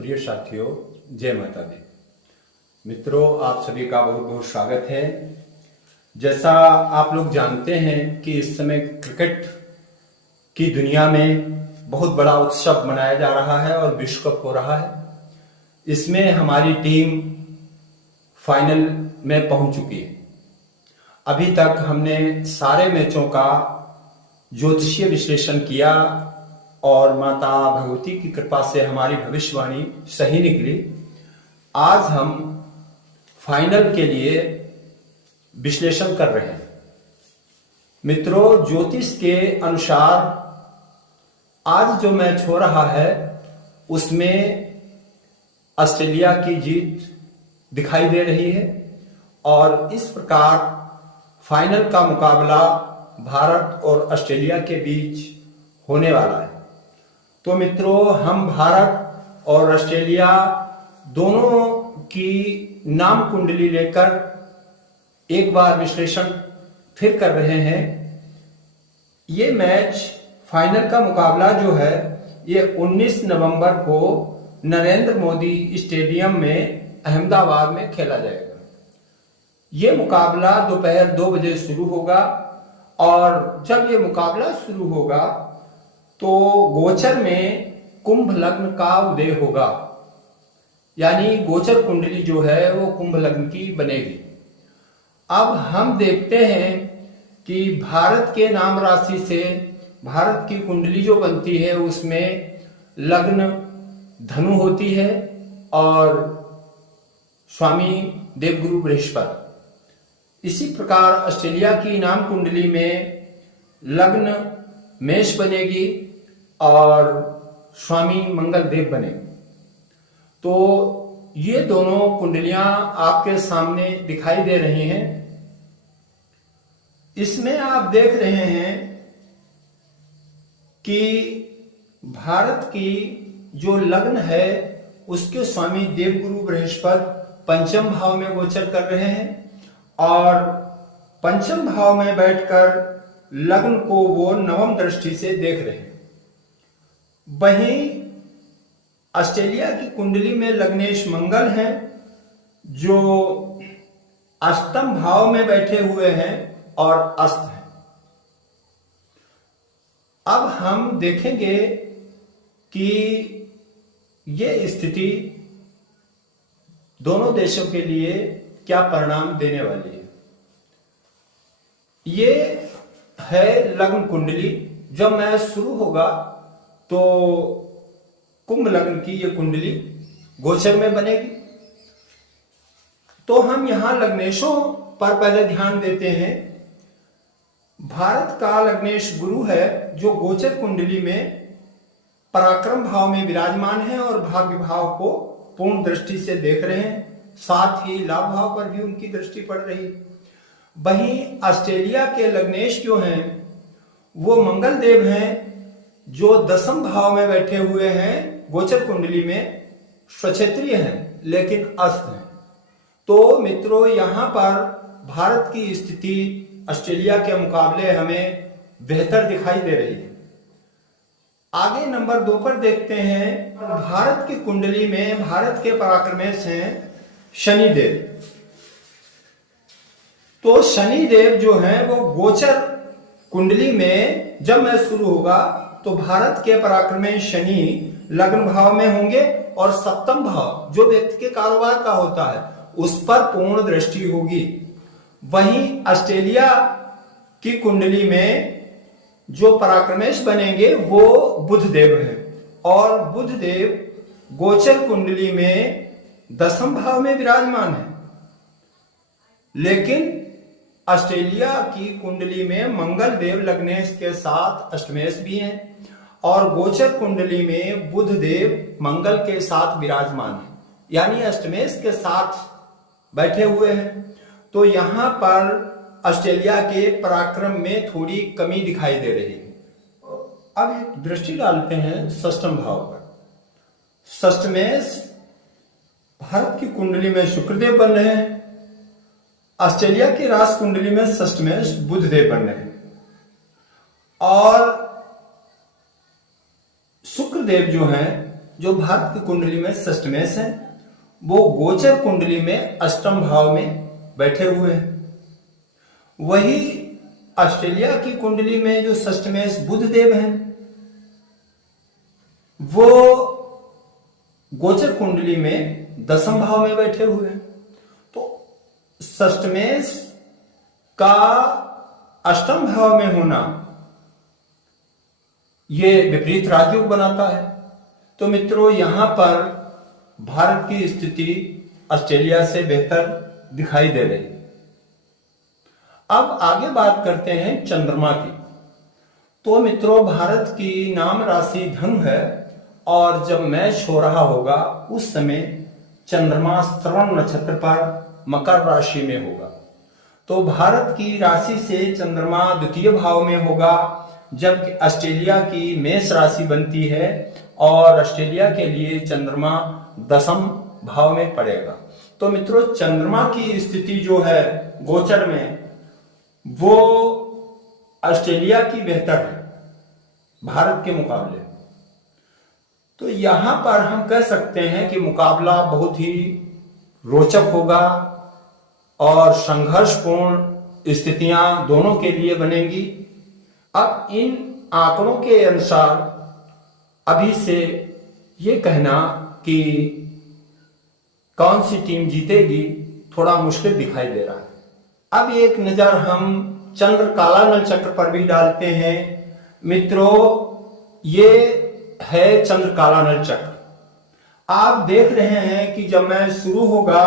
प्रिय साथियों, जय माता दी। मित्रों, आप सभी का बहुत बहुत स्वागत है। जैसा आप लोग जानते हैं कि इस समय क्रिकेट की दुनिया में बहुत बड़ा उत्सव मनाया जा रहा है और विश्व कप हो रहा है। इसमें हमारी टीम फाइनल में पहुंच चुकी है। अभी तक हमने सारे मैचों का ज्योतिषीय विश्लेषण किया और माता भगवती की कृपा से हमारी भविष्यवाणी सही निकली। आज हम फाइनल के लिए विश्लेषण कर रहे हैं। मित्रों, ज्योतिष के अनुसार आज जो मैच हो रहा है उसमें ऑस्ट्रेलिया की जीत दिखाई दे रही है और इस प्रकार फाइनल का मुकाबला भारत और ऑस्ट्रेलिया के बीच होने वाला है। तो मित्रों, हम भारत और ऑस्ट्रेलिया दोनों की नाम कुंडली लेकर एक बार विश्लेषण फिर कर रहे हैं। ये मैच फाइनल का मुकाबला जो है ये 19 नवंबर को नरेंद्र मोदी स्टेडियम में अहमदाबाद में खेला जाएगा। ये मुकाबला दोपहर 2 बजे शुरू होगा और जब ये मुकाबला शुरू होगा तो गोचर में कुंभ लग्न का उदय होगा, यानी गोचर कुंडली जो है वो कुंभ लग्न की बनेगी। अब हम देखते हैं कि भारत के नाम राशि से भारत की कुंडली जो बनती है उसमें लग्न धनु होती है और स्वामी देवगुरु बृहस्पति। इसी प्रकार ऑस्ट्रेलिया की नाम कुंडली में लग्न मेष बनेगी और स्वामी मंगल देव बनेगी। तो ये दोनों कुंडलियां आपके सामने दिखाई दे रही हैं। इसमें आप देख रहे हैं कि भारत की जो लग्न है उसके स्वामी देवगुरु बृहस्पति पंचम भाव में गोचर कर रहे हैं और पंचम भाव में बैठकर लग्न को वो नवम दृष्टि से देख रहे हैं। वहीं ऑस्ट्रेलिया की कुंडली में लग्नेश मंगल हैं जो अष्टम भाव में बैठे हुए हैं और अस्त हैं। अब हम देखेंगे कि ये स्थिति दोनों देशों के लिए क्या परिणाम देने वाली है। ये है लग्न कुंडली। जब मैच शुरू होगा तो कुंभ लग्न की ये कुंडली गोचर में बनेगी। तो हम यहां लग्नेशों पर पहले ध्यान देते हैं। भारत का लग्नेश गुरु है जो गोचर कुंडली में पराक्रम भाव में विराजमान है और भाग्य भाव को पूर्ण दृष्टि से देख रहे हैं। साथ ही लाभ भाव पर भी उनकी दृष्टि पड़ रही है। वहीं ऑस्ट्रेलिया के लग्नेश जो हैं वो मंगल देव हैं जो दसम भाव में बैठे हुए हैं। गोचर कुंडली में स्वक्षेत्रीय हैं लेकिन अस्त हैं। तो मित्रों, यहां पर भारत की स्थिति ऑस्ट्रेलिया के मुकाबले हमें बेहतर दिखाई दे रही है। आगे नंबर 2 पर देखते हैं। भारत की कुंडली में भारत के पराक्रमेश हैं शनिदेव। तो शनिदेव जो हैं वो गोचर कुंडली में जब मैच शुरू होगा तो भारत के पराक्रमेश शनि लग्न भाव में होंगे और सप्तम भाव जो व्यक्ति के कारोबार का होता है उस पर पूर्ण दृष्टि होगी। वहीं ऑस्ट्रेलिया की कुंडली में जो पराक्रमेश बनेंगे वो बुध देव हैं और बुध देव गोचर कुंडली में दसम भाव में विराजमान है। लेकिन ऑस्ट्रेलिया की कुंडली में मंगल देव लग्नेश के साथ अष्टमेश भी हैं और गोचर कुंडली में बुध देव मंगल के साथ विराजमान है, यानी अष्टमेश के साथ बैठे हुए हैं। तो यहां पर ऑस्ट्रेलिया के पराक्रम में थोड़ी कमी दिखाई दे रही है। अब एक दृष्टि डालते हैं षष्ठम भाव पर। षष्ठमेश भारत की कुंडली में शुक्रदेव बन रहे हैं। ऑस्ट्रेलिया की राशि कुंडली में षष्ठमेश बुधदेव बन रहे हैं और शुक्रदेव जो हैं जो भारत की कुंडली में षष्ठमेश है वो गोचर कुंडली में अष्टम भाव में बैठे हुए हैं। वही ऑस्ट्रेलिया की कुंडली में जो षष्ठमेश बुध देव हैं वो गोचर कुंडली में दसम भाव में बैठे हुए हैं। तो षष्ठमेश का अष्टम भाव में होना ये विपरीत राजयोग बनाता है। तो मित्रों, यहां पर भारत की स्थिति ऑस्ट्रेलिया से बेहतर दिखाई दे रही है। अब आगे बात करते हैं चंद्रमा की। तो मित्रों, भारत की नाम राशि धनु है और जब मैच हो रहा होगा उस समय चंद्रमा श्रवण नक्षत्र पर मकर राशि में होगा। तो भारत की राशि से चंद्रमा द्वितीय भाव में होगा, जबकि ऑस्ट्रेलिया की मेष राशि बनती है और ऑस्ट्रेलिया के लिए चंद्रमा दसम भाव में पड़ेगा। तो मित्रों, चंद्रमा की स्थिति जो है गोचर में वो ऑस्ट्रेलिया की बेहतर है भारत के मुकाबले। तो यहां पर हम कह सकते हैं कि मुकाबला बहुत ही रोचक होगा और संघर्षपूर्ण स्थितियां दोनों के लिए बनेंगी। अब इन आंकड़ों के अनुसार अभी से ये कहना कि कौन सी टीम जीतेगी थोड़ा मुश्किल दिखाई दे रहा है। अब एक नजर हम चंद्र काला नल चक्र पर भी डालते हैं। मित्रों, ये है चंद्र काला नल चक्र। आप देख रहे हैं कि जब मैं शुरू होगा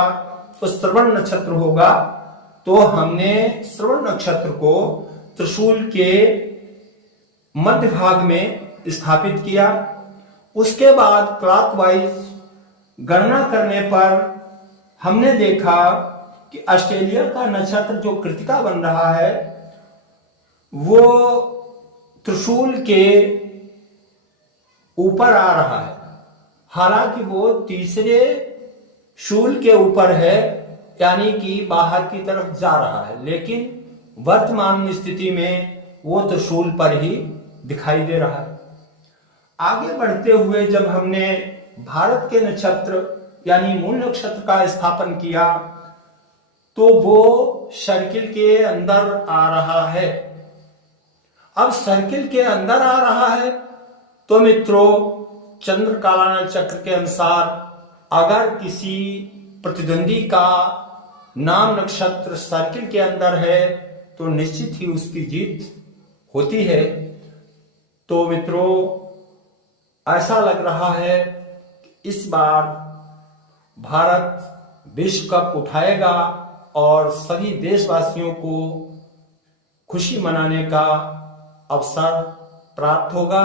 तो श्रवण नक्षत्र होगा, तो हमने श्रवण नक्षत्र को त्रिशूल के मध्य भाग में स्थापित किया। उसके बाद क्लॉकवाइज गणना करने पर हमने देखा कि ऑस्ट्रेलिया का नक्षत्र जो कृतिका बन रहा है वो त्रिशूल के ऊपर आ रहा है। हालांकि वो तीसरे शूल के ऊपर है, यानी कि बाहर की तरफ जा रहा है, लेकिन वर्तमान स्थिति में वो त्रिशूल पर ही दिखाई दे रहा है। आगे बढ़ते हुए जब हमने भारत के नक्षत्र यानी मूल नक्षत्र का स्थापन किया तो वो सर्किल के अंदर आ रहा है। अब सर्किल के अंदर आ रहा है तो मित्रों, चंद्र काला चक्र के अनुसार अगर किसी प्रतिद्वंदी का नाम नक्षत्र सर्किल के अंदर है तो निश्चित ही उसकी जीत होती है। तो मित्रों, ऐसा लग रहा है कि इस बार भारत विश्व कप उठाएगा और सभी देशवासियों को खुशी मनाने का अवसर प्राप्त होगा।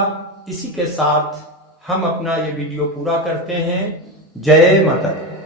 इसी के साथ हम अपना ये वीडियो पूरा करते हैं। जय माता दी।